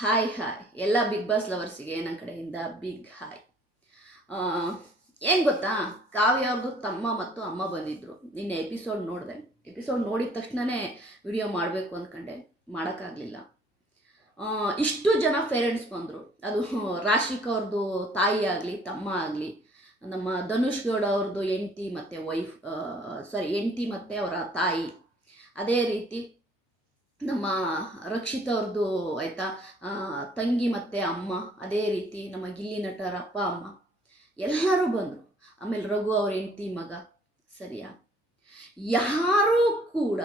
Hi hi ಎಲ್ಲ big boss ಲವರ್ಸಿಗೆ ನನ್ನ ಕಡೆಯಿಂದ ಬಿಗ್ ಹಾಯ್. ಏನು ಗೊತ್ತಾ, ಕಾವ್ಯ ಅವ್ರದ್ದು ತಮ್ಮ ಮತ್ತು ಅಮ್ಮ ಬಂದಿದ್ದರು. ನಿನ್ನೆ ಎಪಿಸೋಡ್ ನೋಡಿದೆ. ಎಪಿಸೋಡ್ ನೋಡಿದ ತಕ್ಷಣವೇ ವಿಡಿಯೋ ಮಾಡಬೇಕು ಅಂದ್ಕೊಂಡೆ, ಮಾಡೋಕ್ಕಾಗಲಿಲ್ಲ. ಇಷ್ಟು ಜನ ಪೇರೆಂಟ್ಸ್ ಬಂದರು. ಅದು ರಾಶಿಕ್ ಅವ್ರದ್ದು ತಾಯಿ ಆಗಲಿ ತಮ್ಮ ಆಗಲಿ, ನಮ್ಮ ಧನುಷ್ ಗೌಡ ಅವ್ರದ್ದು ಹೆಂಡ್ತಿ ಮತ್ತು ಹೆಂಡ್ತಿ ಮತ್ತು ಅವರ ತಾಯಿ, ಅದೇ ರೀತಿ ನಮ್ಮ ರಕ್ಷಿತ್ ಅವ್ರದ್ದು ಆಯಿತಾ ತಂಗಿ ಮತ್ತು ಅಮ್ಮ, ಅದೇ ರೀತಿ ನಮ್ಮ ಗಿಲ್ಲಿ ನಟರ ಅಪ್ಪ ಅಮ್ಮ ಎಲ್ಲರೂ ಬಂದರು. ಆಮೇಲೆ ರಘು ಅವ್ರ ಹೆಂಡ್ತಿ ಮಗ. ಸರಿಯಾ, ಯಾರೂ ಕೂಡ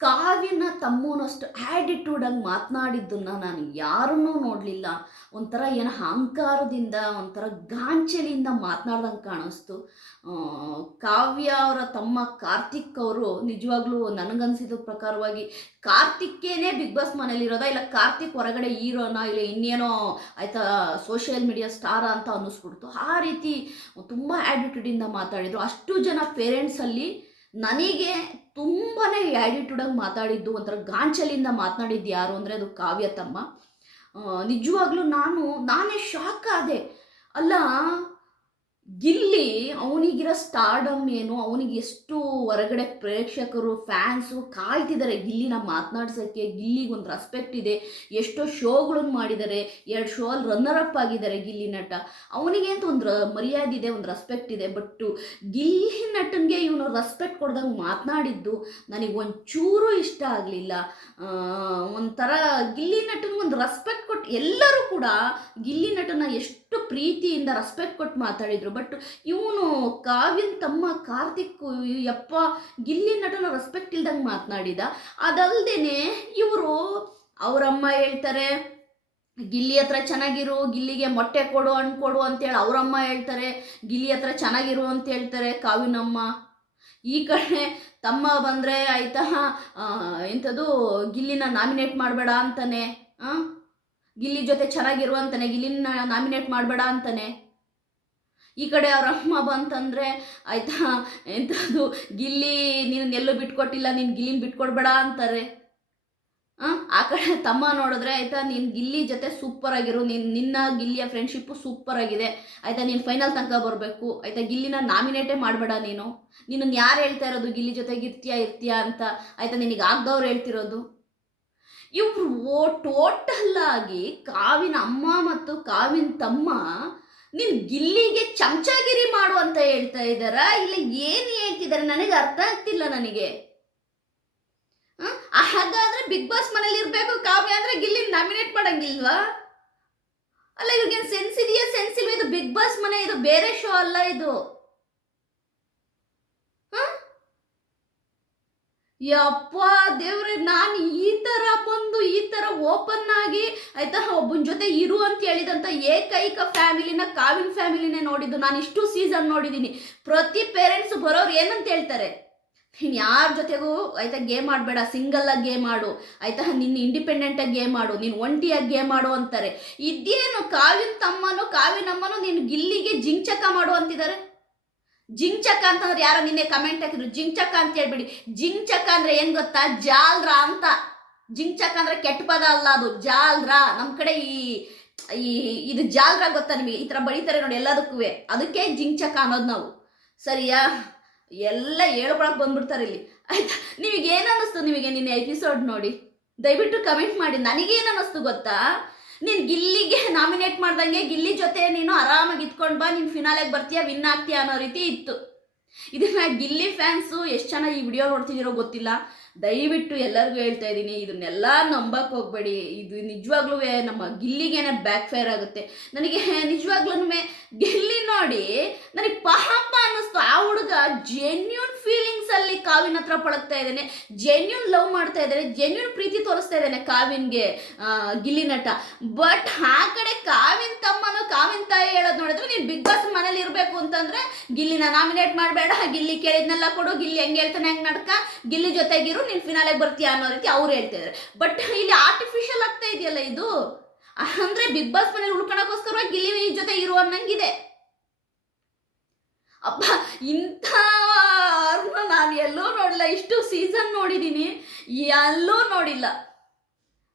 ಕಾವ್ಯನ ತಮ್ಮನಷ್ಟು ಆ್ಯಟಿಟ್ಯೂಡಾಗಿ ಮಾತನಾಡಿದ್ದನ್ನು ನಾನು ಯಾರನ್ನೂ ನೋಡಲಿಲ್ಲ. ಒಂಥರ ಏನೋ ಅಹಂಕಾರದಿಂದ, ಒಂಥರ ಗಾಂಚಲಿಯಿಂದ ಮಾತನಾಡ್ದಂಗೆ ಕಾಣಿಸ್ತು. ಕಾವ್ಯ ಅವರ ತಮ್ಮ ಕಾರ್ತಿಕ್ ಅವರು ನಿಜವಾಗ್ಲೂ ನನಗನ್ಸಿದ ಪ್ರಕಾರವಾಗಿ ಕಾರ್ತಿಕ್ಕೇನೆ ಬಿಗ್ ಬಾಸ್ ಮನೇಲಿರೋದಾ, ಇಲ್ಲ ಕಾರ್ತಿಕ್ ಹೊರಗಡೆ ಹೀರೋನಾ, ಇಲ್ಲ ಇನ್ನೇನೋ ಆಯಿತಾ ಸೋಷಿಯಲ್ ಮೀಡಿಯಾ ಸ್ಟಾರ ಅಂತ ಅನ್ನಿಸ್ಬಿಡ್ತು. ಆ ರೀತಿ ತುಂಬ ಆ್ಯಟಿಟ್ಯೂಡಿಂದ ಮಾತಾಡಿದರು. ಅಷ್ಟು ಜನ ಪೇರೆಂಟ್ಸಲ್ಲಿ ನನಗೆ ತುಂಬಾ ಆ್ಯಟಿಟ್ಯೂಡಾಗಿ ಮಾತಾಡಿದ್ದು, ಒಂಥರ ಗಾಂಚಲಿಂದ ಮಾತನಾಡಿದ್ದು ಯಾರು ಅಂದರೆ ಅದು ಕಾವ್ಯ ತಮ್ಮ. ನಿಜವಾಗ್ಲೂ ನಾನೇ ಶಾಕ್ ಆದೆ. ಅಲ್ಲ, ಗಿಲ್ಲಿ ಅವನಿಗಿರೋ ಸ್ಟಾರ್ಡಮ್ ಏನು, ಅವನಿಗೆ ಎಷ್ಟು ಹೊರಗಡೆ ಪ್ರೇಕ್ಷಕರು ಫ್ಯಾನ್ಸು ಕಾಯ್ತಿದ್ದಾರೆ ಗಿಲ್ಲಿನ ಮಾತನಾಡ್ಸೋಕ್ಕೆ. ಗಿಲ್ಲಿಗೆ ಒಂದು ರೆಸ್ಪೆಕ್ಟ್ ಇದೆ, ಎಷ್ಟೋ ಶೋಗಳನ್ನು ಮಾಡಿದ್ದಾರೆ, 2 ಶೋ ಅಲ್ಲಿ ರನ್ನರ್ ಅಪ್ ಆಗಿದ್ದಾರೆ ಗಿಲ್ಲಿ ನಟ. ಅವನಿಗೆ ಅಂತ ಒಂದು ಮರ್ಯಾದೆ ಇದೆ, ಒಂದು ರೆಸ್ಪೆಕ್ಟ್ ಇದೆ. ಬಟ್ಟು ಗಿಲ್ಲಿ ನಟನಿಗೆ ಇವನು ರೆಸ್ಪೆಕ್ಟ್ ಕೊಡ್ದಂಗೆ ಮಾತನಾಡಿದ್ದು ನನಗೆ ಒಂಚೂರು ಇಷ್ಟ ಆಗಲಿಲ್ಲ. ಒಂಥರ ಗಿಲ್ಲಿ ನಟನಿಗೆ ಒಂದು ರೆಸ್ಪೆಕ್ಟ್ ಕೊಟ್ಟು ಎಲ್ಲರೂ ಕೂಡ ಗಿಲ್ಲಿ ನಟನ ಎಷ್ಟು ಪ್ರೀತಿಯಿಂದ ರೆಸ್ಪೆಕ್ಟ್ ಕೊಟ್ಟು ಮಾತಾಡಿದರು. ಬಟ್ ಇವನು ಕಾವ್ಯನ ತಮ್ಮ ಕಾರ್ತಿಕ್ ಯಪ್ಪ ಗಿಲ್ಲಿ ನಟನ ರೆಸ್ಪೆಕ್ಟ್ ಇಲ್ದಂಗೆ ಮಾತನಾಡಿದ. ಅದಲ್ದೇನೆ ಇವರು ಅವರಮ್ಮ ಹೇಳ್ತಾರೆ ಗಿಲ್ಲಿ ಹತ್ರ ಚೆನ್ನಾಗಿರು, ಗಿಲ್ಲಿಗೆ ಮೊಟ್ಟೆ ಕೊಡು, ಹಣ್ಣು ಕೊಡು ಅಂತೇಳಿ ಅವರಮ್ಮ ಹೇಳ್ತಾರೆ. ಗಿಲ್ಲಿ ಹತ್ರ ಚೆನ್ನಾಗಿರು ಅಂತ ಹೇಳ್ತಾರೆ ಕಾವ್ಯನಮ್ಮ. ಈ ಕಡೆ ತಮ್ಮ ಬಂದರೆ ಆಯಿತಾ ಎಂಥದ್ದು ಗಿಲ್ಲಿನ ನಾಮಿನೇಟ್ ಮಾಡಬೇಡ ಅಂತಾನೆ, ಗಿಲ್ಲಿ ಜೊತೆ ಚೆನ್ನಾಗಿರುವಂತಾನೆ, ಗಿಲ್ಲಿನ ನಾಮಿನೇಟ್ ಮಾಡಬೇಡ ಅಂತಾನೆ. ಈ ಕಡೆ ಅವ್ರ ಅಮ್ಮ ಬಂತಂದರೆ ಆಯಿತಾ ಎಂಥದ್ದು ಗಿಲ್ಲಿ ನೀನು ಎಲ್ಲೂ ಬಿಟ್ಕೊಟ್ಟಿಲ್ಲ, ನೀನು ಗಿಲ್ಲಿನ ಬಿಟ್ಕೊಡ್ಬೇಡ ಅಂತಾರೆ. ಆ ಕಡೆ ತಮ್ಮ ನೋಡಿದ್ರೆ ಆಯಿತಾ ನೀನು ಗಿಲ್ಲಿ ಜೊತೆ ಸೂಪರ್ ಆಗಿರು, ನಿನ್ನ ಗಿಲ್ಲಿಯ ಫ್ರೆಂಡ್ಶಿಪ್ಪು ಸೂಪರ್ ಆಗಿದೆ ಆಯಿತಾ, ನೀನು ಫೈನಲ್ ತನಕ ಬರಬೇಕು ಆಯಿತಾ, ಗಿಲ್ಲಿನ ನಾಮಿನೇಟೇ ಮಾಡಬೇಡ. ನಿನ್ನನ್ನು ಯಾರು ಹೇಳ್ತಾ ಇರೋದು ಗಿಲ್ಲಿ ಜೊತೆಗೆ ಇರ್ತೀಯಾ ಅಂತ ಆಯಿತಾ, ನಿನಗೆ ಆಗ್ದವ್ರು ಹೇಳ್ತಿರೋದು. ಇವರು ಟೋಟಲ್ ಆಗಿ ಕಾವಿನ ಅಮ್ಮ ಮತ್ತು ಕಾವಿನ ತಮ್ಮ ನೀನು ಗಿಲ್ಲಿಗೆ ಚಮಚಾಗಿರಿ ಮಾಡು ಅಂತ ಹೇಳ್ತಾ ಇದ್ದಾರಾ, ಇಲ್ಲ ಏನು ಹೇಳ್ತಿದ್ದಾರೆ ನನಗೆ ಅರ್ಥ ಆಗ್ತಿಲ್ಲ. ನನಗೆ ಹಾಗಾದ್ರೆ ಬಿಗ್ ಬಾಸ್ ಮನೇಲಿ ಇರಬೇಕು ಕಾವ್ಯ ಅಂದ್ರೆ ಗಿಲ್ಲಿ ನಾಮಿನೇಟ್ ಮಾಡಂಗಿಲ್ವಾ? ಅಲ್ಲ, ಇವ್ರಿಗೇನು ಸೆನ್ಸ್ ಇದೆಯಾ ಸೆನ್ಸ್ ಇಲ್ವಾ? ಇದು ಬಿಗ್ ಬಾಸ್ ಮನೆ, ಇದು ಬೇರೆ ಶೋ ಅಲ್ಲ ಇದು. ಯಪ್ಪ ದೇವ್ರೆ, ನಾನು ಈ ಥರ ಬಂದು ಈ ಥರ ಓಪನ್ ಆಗಿ ಆಯಿತಾ ಒಬ್ಬನ ಜೊತೆ ಇರು ಅಂತ ಹೇಳಿದಂಥ ಏಕೈಕ ಫ್ಯಾಮಿಲಿನ ಕಾವಿನ ಫ್ಯಾಮಿಲಿನೇ ನೋಡಿದ್ದು. ನಾನು ಇಷ್ಟು ಸೀಸನ್ ನೋಡಿದ್ದೀನಿ. ಪ್ರತಿ ಪೇರೆಂಟ್ಸ್ ಬರೋರು ಏನಂತ ಹೇಳ್ತಾರೆ, ನೀನು ಯಾರ ಜೊತೆಗೂ ಆಯಿತಾ ಗೇಮ್ ಆಡಬೇಡ, ಸಿಂಗಲ್ಲಾಗಿ ಗೇಮ್ ಆಡು ಆಯಿತಾ, ನಿನ್ನ ಇಂಡಿಪೆಂಡೆಂಟಾಗಿ ಗೇಮ್ ಆಡು, ನೀನು ಒಂಟಿಯಾಗಿ ಗೇಮ್ ಆಡು ಅಂತಾರೆ. ಇದೇನು ಕಾವಿನ ತಮ್ಮನೋ ಕಾವಿನಮ್ಮನೋ ನೀನು ಗಿಲ್ಲಿಗೆ ಜಿಂಚಕ ಮಾಡು ಅಂತಿದ್ದಾರೆ. ಜಿಂಚಕ ಅಂತಂದ್ರೆ ಯಾರೋ ನಿನ್ನೆ ಕಮೆಂಟ್ ಹಾಕಿದ್ರು, ಜಿಂಚಕ ಅಂತ ಹೇಳ್ಬಿಡಿ. ಜಿಂಚಕ ಅಂದ್ರೆ ಏನು ಗೊತ್ತಾ, ಜಾಲ್ರ ಅಂತ. ಜಿಂಚಕ ಅಂದ್ರೆ ಕೆಟ್ಟ ಪದ ಅಲ್ಲ, ಅದು ಜಾಲ್ರ. ನಮ್ಮ ಕಡೆ ಇದು ಜಾಲ್ರ ಗೊತ್ತಾ ನಿಮಗೆ? ಈ ಥರ ಬಡಿತಾರೆ ನೋಡಿ ಎಲ್ಲದಕ್ಕೂ, ಅದಕ್ಕೆ ಜಿಂಚಕ ಅನ್ನೋದು ನಾವು. ಸರಿಯಾ? ಎಲ್ಲ ಹೇಳ್ಕೊಳಕ್ಕೆ ಬಂದ್ಬಿಡ್ತಾರೆ ಇಲ್ಲಿ ಆಯ್ತಾ. ನಿಮಗೇನು ಅನ್ನಿಸ್ತು ನಿಮಗೆ ನಿನ್ನೆ ಎಪಿಸೋಡ್ ನೋಡಿ? ದಯವಿಟ್ಟು ಕಮೆಂಟ್ ಮಾಡಿ. ನನಗೇನು ಅನ್ನಿಸ್ತು ಗೊತ್ತಾ, ನೀನು ಗಿಲ್ಲಿಗೆ ನಾಮಿನೇಟ್ ಮಾಡ್ದಂಗೆ ಗಿಲ್ಲಿ ಜೊತೆ ನೀನು ಆರಾಮಾಗಿ ಇತ್ಕೊಂಡು ಬಾ, ನೀನು ಫಿನಾಲೆಗೆ ಬರ್ತೀಯಾ, ವಿನ್ ಆಗ್ತೀಯಾ ಅನ್ನೋ ರೀತಿ ಇತ್ತು. ಇದನ್ನ ಗಿಲ್ಲಿ ಫ್ಯಾನ್ಸು ಎಷ್ಟು ಚೆನ್ನಾಗಿ ಈ ವಿಡಿಯೋ ನೋಡ್ತಿದ್ದೀರೋ ಗೊತ್ತಿಲ್ಲ. ದಯವಿಟ್ಟು ಎಲ್ಲರಿಗೂ ಹೇಳ್ತಾ ಇದ್ದೀನಿ, ಇದನ್ನೆಲ್ಲ ನಂಬಕ್ಕೆ ಹೋಗಬೇಡಿ. ಇದು ನಿಜವಾಗ್ಲೂ ನಮ್ಮ ಗಿಲ್ಲಿಗೇನೆ ಬ್ಯಾಕ್ ಫೈರ್ ಆಗುತ್ತೆ. ನನಗೆ ನಿಜವಾಗ್ಲೂ ಗಿಲ್ಲಿ ನೋಡಿ ನನಗೆ ಪಾಪ ಅನ್ನಿಸ್ತು. ಆ ಹುಡುಗ ಜೆನ್ಯೂನ್ ಫೀಲಿಂಗ್ಸಲ್ಲಿ ಕಾವಿನ ಹತ್ರ ಪಳಗ್ತಾ ಇದ್ದಾನೆ, ಜೆನ್ಯೂನ್ ಲವ್ ಮಾಡ್ತಾ ಇದ್ದಾನೆ, ಜೆನ್ಯೂನ್ ಪ್ರೀತಿ ತೋರಿಸ್ತಾ ಇದ್ದಾನೆ ಕಾವಿನ್ಗೆ ಗಿಲ್ಲಿ ನಟ. ಬಟ್ ಆ ಕಡೆ ಕಾವಿನ ತಮ್ಮನೋ ಕಾವಿನ ತಾಯಿ ಹೇಳೋದು ನೋಡಿದ್ರೆ, ನೀನು ಬಿಗ್ ಬಾಸ್ ಮನೇಲಿ ಇರಬೇಕು ಅಂತಂದರೆ ಗಿಲ್ಲಿನ ನಾಮಿನೇಟ್ ಮಾಡಬೇಡ, ಗಿಲ್ಲಿ ಕೇಳಿದ್ನೆಲ್ಲ ಕೊಡು, ಗಿಲ್ಲಿ ಹೆಂಗೆ ಹೇಳ್ತಾನೆ ಹೆಂಗೆ ನಡ್ಕ, ಗಿಲ್ಲಿ ಜೊತೆಗಿರು, ನೀನು ಫಿನಾಲೆಗೆ ಬರ್ತೀಯಾ ಅನ್ನೋ ರೀತಿ ಅವ್ರು ಹೇಳ್ತಿದ್ದಾರೆ. ಬಟ್ ಇಲ್ಲಿ ಆರ್ಟಿಫಿಷಿಯಲ್ ಆಗ್ತಾ ಇದೆಯಲ್ಲ ಇದು. ಅಂದರೆ ಬಿಗ್ ಬಾಸ್ ಮನೇಲಿ ಉಳ್ಕೊಳಕ್ಕೋಸ್ಕರ ಗಿಲ್ಲಿ ಜೊತೆ ಇರು ಅನ್ನಂಗಿದೆ. ಅಪ್ಪ, ಇಂಥವ್ರನ್ನ ನಾನು ಎಲ್ಲೂ ನೋಡಿಲ್ಲ. ಇಷ್ಟು ಸೀಸನ್ ನೋಡಿದ್ದೀನಿ, ಎಲ್ಲೂ ನೋಡಿಲ್ಲ.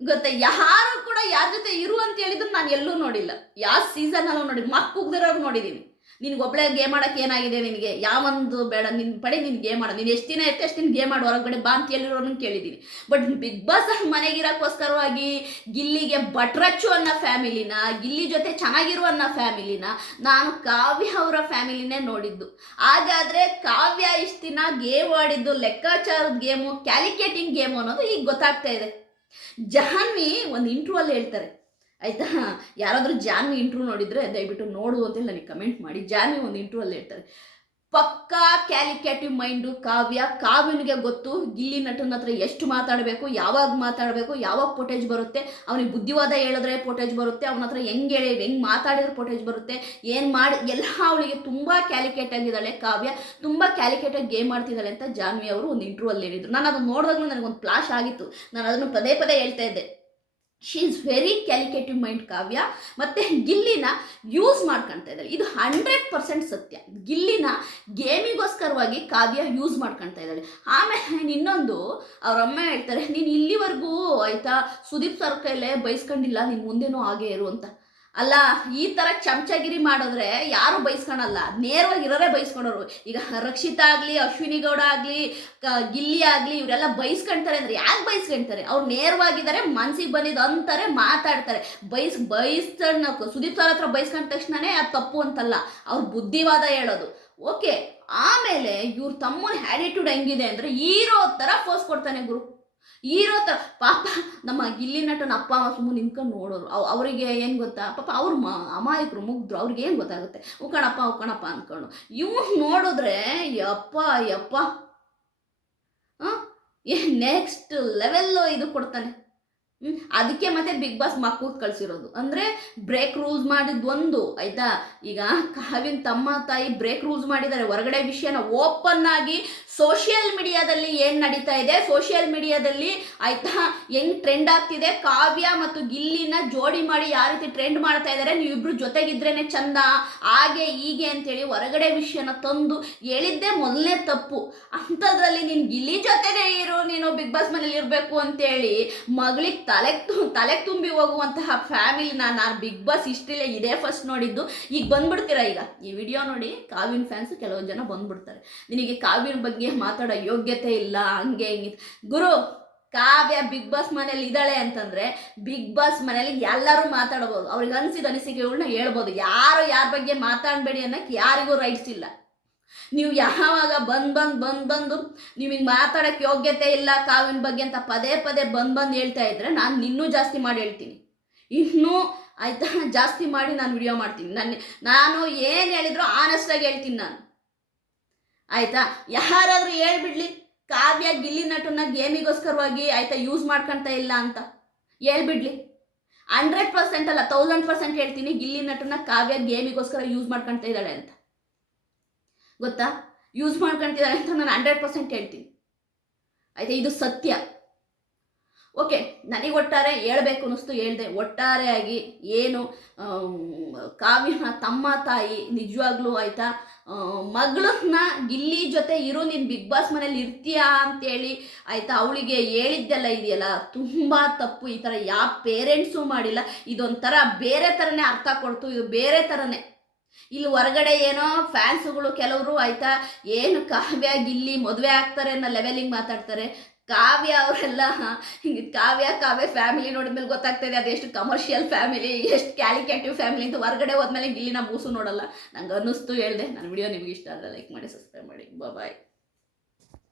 ಗೊತ್ತಾ, ಯಾರು ಕೂಡ ಯಾರ ಜೊತೆ ಇರು ಅಂತ ಹೇಳಿದ್ರು ನಾನು ಎಲ್ಲೂ ನೋಡಿಲ್ಲ. ಯಾವ ಸೀಸನಲ್ಲೂ ನೋಡಿ, ಮಕ್ ಕುಗ್ದಿರೋರು ನೋಡಿದ್ದೀನಿ. ನಿನ್ಗೊಬ್ಳೆ ಗೇಮ್ ಆಡೋಕೆ ಏನಾಗಿದೆ, ನಿನಗೆ ಯಾವೊಂದು ಬೇಡ, ನಿನ್ನ ಪಡೆ ನೀನು ಗೇಮ್ ಆಡೋ, ನೀನು ಎಷ್ಟು ದಿನ ಇರುತ್ತೆ ಅಷ್ಟು ದಿನ ಗೇಮ್ ಆಡು, ಹೊರಗಡೆ ಬಾ ಅಂತ ಹೇಳಿರೋರನ್ನು ಕೇಳಿದ್ದೀನಿ. ಬಟ್ ಬಿಗ್ ಬಾಸ್ ಮನೆಗಿರೋಕ್ಕೋಸ್ಕರವಾಗಿ ಗಿಲ್ಲಿಗೆ ಬಟ್ರಚ್ಚು ಅನ್ನೋ ಫ್ಯಾಮಿಲಿನ, ಗಿಲ್ಲಿ ಜೊತೆ ಚೆನ್ನಾಗಿರು ಅನ್ನೋ ಫ್ಯಾಮಿಲಿನ ನಾನು ಕಾವ್ಯ ಅವರ ಫ್ಯಾಮಿಲಿನೇ ನೋಡಿದ್ದು. ಹಾಗಾದರೆ ಕಾವ್ಯ ಇಷ್ಟು ದಿನ ಗೇಮ್ ಆಡಿದ್ದು ಲೆಕ್ಕಾಚಾರದ ಗೇಮು, ಕ್ಯಾಲಿಕೇಟಿಂಗ್ ಗೇಮು ಅನ್ನೋದು ಈಗ ಗೊತ್ತಾಗ್ತಾ ಇದೆ. ಜಾನ್ವಿ ಒಂದು ಇಂಟ್ರ್ಯೂವಲ್ಲಿ ಹೇಳ್ತಾರೆ, ಆಯಿತಾ, ಯಾರಾದರೂ ಜಾನ್ವಿ ಇಂಟ್ರ್ಯೂ ನೋಡಿದರೆ ದಯವಿಟ್ಟು ನೋಡು ಅಂತೇಳಿ ನನಗೆ ಕಮೆಂಟ್ ಮಾಡಿ. ಜಾನ್ವಿ ಒಂದು ಇಂಟ್ರ್ಯೂವಲ್ಲಿ ಹೇಳ್ತಾರೆ, ಪಕ್ಕಾ ಕ್ಯಾಲಿಕೇಟಿವ್ ಮೈಂಡು ಕಾವ್ಯನಿಗೆ ಗೊತ್ತು ಗಿಲ್ಲಿ ನಟನ ಹತ್ರ ಎಷ್ಟು ಮಾತಾಡಬೇಕು, ಯಾವಾಗ ಮಾತಾಡಬೇಕು, ಯಾವಾಗ ಫೋಟೇಜ್ ಬರುತ್ತೆ, ಅವನಿಗೆ ಬುದ್ಧಿವಾದ ಹೇಳಿದ್ರೆ ಫೋಟೇಜ್ ಬರುತ್ತೆ, ಅವನ ಹತ್ರ ಹೆಂಗೆ ಮಾತಾಡಿದ್ರೆ ಫೋಟೇಜ್ ಬರುತ್ತೆ, ಏನು ಮಾಡಿ ಎಲ್ಲ ಅವಳಿಗೆ ತುಂಬ ಕ್ಯಾಲಿಕೇಟ್ ಆಗಿದ್ದಾಳೆ. ಕಾವ್ಯ ತುಂಬ ಕ್ಯಾಲಿಕೇಟಾಗಿ ಗೇಮ್ ಮಾಡ್ತಿದ್ದಾಳೆ ಅಂತ ಜಾನ್ವಿ ಅವರು ಒಂದು ಇಂಟ್ರ್ಯೂವಲ್ಲಿ ಹೇಳಿದರು. ನಾನು ಅದನ್ನು ನೋಡಿದಾಗಲೂ ನನಗೊಂದು ಫ್ಲಾಶ್ ಆಗಿತ್ತು. ನಾನು ಅದನ್ನು ಪದೇ ಪದೇ ಹೇಳ್ತಾ ಇದ್ದೆ, ಶಿ ಈಸ್ ವೆರಿ ಕ್ಯಾಲಿಕೇಟಿವ್ ಮೈಂಡ್ ಕಾವ್ಯ. ಮತ್ತು ಗಿಲ್ಲಿನ ಯೂಸ್ ಮಾಡ್ಕೊಳ್ತಾ ಇದ್ದಾಳೆ, ಇದು 100% ಸತ್ಯ. ಗಿಲ್ಲಿನ ಗೇಮಿಗೋಸ್ಕರವಾಗಿ ಕಾವ್ಯ ಯೂಸ್ ಮಾಡ್ಕೊಳ್ತಾ ಇದ್ದಾಳೆ. ಆಮೇಲೆ ಇನ್ನೊಂದು, ಅವರಮ್ಮ ಹೇಳ್ತಾರೆ, ನೀನು ಇಲ್ಲಿವರೆಗೂ ಆಯಿತಾ ಸುದೀಪ್ ಸರ್ ಕೈಲೇ ಬೈಸ್ಕೊಂಡಿಲ್ಲ, ನೀನು ಮುಂದೆನೂ ಹಾಗೇ ಇರು ಅಂತ. ಅಲ್ಲ, ಈ ಥರ ಚಮಚಗಿರಿ ಮಾಡಿದ್ರೆ ಯಾರು ಬೈಸ್ಕೊಳಲ್ಲ, ನೇರವಾಗಿರೋರೇ ಬೈಸ್ಕೊಳೋರು. ಈಗ ರಕ್ಷಿತಾ ಆಗಲಿ, ಅಶ್ವಿನಿ ಗೌಡ ಆಗಲಿ, ಗಿಲ್ಲಿ ಆಗಲಿ, ಇವರೆಲ್ಲ ಬೈಸ್ಕೊಳ್ತಾರೆ ಅಂದರೆ ಯಾಕೆ ಬೈಸ್ಕೊಳ್ತಾರೆ? ಅವ್ರು ನೇರವಾಗಿದ್ದಾರೆ, ಮನ್ಸಿಗೆ ಬಂದಿದ್ದು ಅಂತಾರೆ, ಮಾತಾಡ್ತಾರೆ. ಬೈಸ್ಕೊಂಡು ಸುದೀಪ್ ಸರ್ ಹತ್ರ ಬೈಸ್ಕೊಂಡ ತಕ್ಷಣವೇ ಅದು ತಪ್ಪು ಅಂತಲ್ಲ, ಅವ್ರು ಬುದ್ಧಿವಾದ ಹೇಳೋದು. ಓಕೆ, ಆಮೇಲೆ ಇವ್ರ ತಮ್ಮನ ಆ್ಯಟಿಟ್ಯೂಡ್ ಹೆಂಗಿದೆ ಅಂದರೆ ಹೀರೋ ಥರ ಫೋರ್ಸ್ ಕೊಡ್ತಾನೆ ಗುರು, ಹೀರೋ ಥರ. ಪಾಪ ನಮ್ಮ ಗಿಲ್ಲಿ ನಟನ ಅಪ್ಪ ಅಮ್ಮ ಸುಮ್ಮನೆ ನಿಂತ್ಕೊಂಡು ನೋಡೋರು. ಅವರಿಗೆ ಏನು ಗೊತ್ತಾ, ಪಾಪ ಅವ್ರು ಅಮಾಯಕರು, ಮುಗ್ದ್ರು, ಅವ್ರಿಗೆ ಏನು ಗೊತ್ತಾಗುತ್ತೆ, ಉಕ್ಕಣಪ್ಪ ಅಂದ್ಕೊಂಡು. ಇವ್ನು ನೋಡಿದ್ರೆ ಯಪ್ಪ ನೆಕ್ಸ್ಟ್ ಲೆವೆಲ್ಲು ಇದು ಕೊಡ್ತಾನೆ. ಅದಕ್ಕೆ ಮತ್ತೆ ಬಿಗ್ ಬಾಸ್ ಮಕ್ಕಳು ಕಳಿಸಿರೋದು. ಅಂದರೆ ಬ್ರೇಕ್ ರೂಲ್ಸ್ ಮಾಡಿದ್ದು ಒಂದು ಆಯಿತಾ. ಈಗ ಕಾವ್ಯನ ತಮ್ಮ ತಾಯಿ ಬ್ರೇಕ್ ರೂಲ್ಸ್ ಮಾಡಿದ್ದಾರೆ, ಹೊರಗಡೆ ವಿಷಯನ ಓಪನ್ ಆಗಿ ಸೋಷಿಯಲ್ ಮೀಡಿಯಾದಲ್ಲಿ ಏನು ನಡೀತಾ ಇದೆ, ಸೋಷಿಯಲ್ ಮೀಡಿಯಾದಲ್ಲಿ ಆಯಿತಾ ಹೆಂಗೆ ಟ್ರೆಂಡ್ ಆಗ್ತಿದೆ, ಕಾವ್ಯ ಮತ್ತು ಗಿಲ್ಲಿನ ಜೋಡಿ ಮಾಡಿ ಯಾವ ರೀತಿ ಟ್ರೆಂಡ್ ಮಾಡ್ತಾ ಇದ್ದಾರೆ, ನೀವಿಬ್ರು ಜೊತೆಗಿದ್ರೇ ಚಂದ, ಹಾಗೆ ಹೀಗೆ ಅಂತೇಳಿ ಹೊರಗಡೆ ವಿಷಯನ ತಂದು ಹೇಳಿದ್ದೇ ಮೊದಲನೇ ತಪ್ಪು. ಅಂಥದ್ರಲ್ಲಿ ನೀನು ಗಿಲ್ಲಿ ಜೊತೆನೇ ಇರು, ನೀನು ಬಿಗ್ ಬಾಸ್ ಮನೇಲಿ ಇರಬೇಕು ಅಂತೇಳಿ ಮಗಳಿಗೆ ತಲೆಗೆ ತುಂಬಿ ಹೋಗುವಂತಹ ಫ್ಯಾಮಿಲಿನ ನಾನು ಬಿಗ್ ಬಾಸ್ ಹಿಸ್ಟ್ರಿಲೇ ಇದೇ ಫಸ್ಟ್ ನೋಡಿದ್ದು. ಈಗ ಬಂದ್ಬಿಡ್ತೀರಾ, ಈಗ ಈ ವಿಡಿಯೋ ನೋಡಿ ಕಾವ್ಯನ ಫ್ಯಾನ್ಸ್ ಕೆಲವು ಜನ ಬಂದ್ಬಿಡ್ತಾರೆ, ನಿನಗೆ ಕಾವ್ಯನ ಬಗ್ಗೆ ಮಾತಾಡೋ ಯೋಗ್ಯತೆ ಇಲ್ಲ, ಹಂಗೆ ಹಿಂಗೆ. ಗುರು, ಕಾವ್ಯ ಬಿಗ್ ಬಾಸ್ ಮನೇಲಿ ಇದ್ದಾಳೆ ಅಂತಂದರೆ ಬಿಗ್ ಬಾಸ್ ಮನೇಲಿ ಎಲ್ಲರೂ ಮಾತಾಡ್ಬೋದು, ಅವ್ರಿಗೆ ಅನಿಸಿದ ಅನಿಸಿಕೆಗಳನ್ನ ಹೇಳ್ಬೋದು. ಯಾರು ಯಾರ ಬಗ್ಗೆ ಮಾತಾಡಬೇಡಿ ಅನ್ನೋಕ್ಕೆ ಯಾರಿಗೂ ರೈಟ್ಸ್ ಇಲ್ಲ. ನೀವು ಯಾವಾಗ ಬಂದು ನಿಮಗೆ ಮಾತಾಡೋಕ್ಕೆ ಯೋಗ್ಯತೆ ಇಲ್ಲ ಕಾವ್ಯನ ಬಗ್ಗೆ ಅಂತ ಪದೇ ಬಂದು ಹೇಳ್ತಾ ಇದ್ರೆ ನಾನು ಇನ್ನೂ ಜಾಸ್ತಿ ಮಾಡಿ ಹೇಳ್ತೀನಿ, ಇನ್ನೂ ಆಯಿತಾ ಜಾಸ್ತಿ ಮಾಡಿ ನಾನು ವಿಡಿಯೋ ಮಾಡ್ತೀನಿ. ನಾನು ಏನು ಹೇಳಿದ್ರು ಆನೆಸ್ಟಾಗಿ ಹೇಳ್ತೀನಿ ನಾನು, ಆಯಿತಾ. ಯಾರಾದರೂ ಹೇಳ್ಬಿಡ್ಲಿ ಕಾವ್ಯ ಗಿಲ್ಲಿ ನಟನ ಗೇಮಿಗೋಸ್ಕರವಾಗಿ ಆಯಿತಾ ಯೂಸ್ ಮಾಡ್ಕೊಳ್ತಾ ಇಲ್ಲ ಅಂತ ಹೇಳ್ಬಿಡ್ಲಿ, 100% ಅಲ್ಲ 1000% ಹೇಳ್ತೀನಿ, ಗಿಲ್ಲಿ ನಟನ ಕಾವ್ಯ ಗೇಮಿಗೋಸ್ಕರ ಯೂಸ್ ಮಾಡ್ಕೊಳ್ತಾ ಇದ್ದಾಳೆ ಅಂತ. ಗೊತ್ತಾ, ಯೂಸ್ ಮಾಡ್ಕೊಳ್ತಿದ್ದಾರೆ ಅಂತ ನಾನು 100% ಹೇಳ್ತೀನಿ, ಆಯಿತಾ. ಇದು ಸತ್ಯ. ಓಕೆ, ನನಗೆ ಒಟ್ಟಾರೆ ಹೇಳ್ಬೇಕು ಅನ್ನಿಸ್ತು, ಹೇಳ್ದೆ. ಒಟ್ಟಾರೆಯಾಗಿ ಏನು ಕಾವ್ಯನ ತಮ್ಮ ತಾಯಿ ನಿಜವಾಗ್ಲೂ ಆಯಿತಾ ಮಗಳನ್ನ ಗಿಲ್ಲಿ ಜೊತೆ ಇರು, ನೀನು ಬಿಗ್ ಬಾಸ್ ಮನೇಲಿ ಇರ್ತೀಯಾ ಅಂತೇಳಿ ಆಯಿತಾ ಅವಳಿಗೆ ಹೇಳಿದ್ದೆಲ್ಲ ಇದೆಯಲ್ಲ ತುಂಬ ತಪ್ಪು. ಈ ಥರ ಯಾವ ಪೇರೆಂಟ್ಸು ಮಾಡಿಲ್ಲ. ಇದೊಂಥರ ಬೇರೆ ಥರನೇ ಅರ್ಥ ಕೊಡ್ತು, ಇದು ಬೇರೆ ಥರನೇ. ಇಲ್ಲಿ ಹೊರಗಡೆ ಏನೋ ಫ್ಯಾನ್ಸುಗಳು ಕೆಲವರು ಆಯಿತಾ ಏನು ಕಾವ್ಯ ಗಿಲ್ಲಿ ಮದುವೆ ಆಗ್ತಾರೆ ಅನ್ನೋ ಲೆವೆಲಿಗೆ ಮಾತಾಡ್ತಾರೆ. ಕಾವ್ಯ ಅವರೆಲ್ಲ ಕಾವ್ಯ ಫ್ಯಾಮಿಲಿ ನೋಡಿದ್ಮೇಲೆ ಗೊತ್ತಾಗ್ತಾ ಇದೆ ಅದೆಷ್ಟು ಕಮರ್ಷಿಯಲ್ ಫ್ಯಾಮಿಲಿ, ಎಷ್ಟು ಕ್ಯಾಲಿಕೇಟಿವ್ ಫ್ಯಾಮಿಲಿ ಅಂತ. ಹೊರಗಡೆ ಹೋದ್ಮೇಲೆ ಗಿಲ್ಲಿನ ಮೂಸು ನೋಡಲ್ಲ. ನಂಗೆ ಅನ್ನಿಸ್ತು, ಹೇಳಿದೆ. ನನ್ನ ವಿಡಿಯೋ ನಿಮಗೆ ಇಷ್ಟ ಆದರೆ ಲೈಕ್ ಮಾಡಿ, ಸಬ್ಸ್ಕ್ರೈಬ್ ಮಾಡಿ. ಬಾಯ್.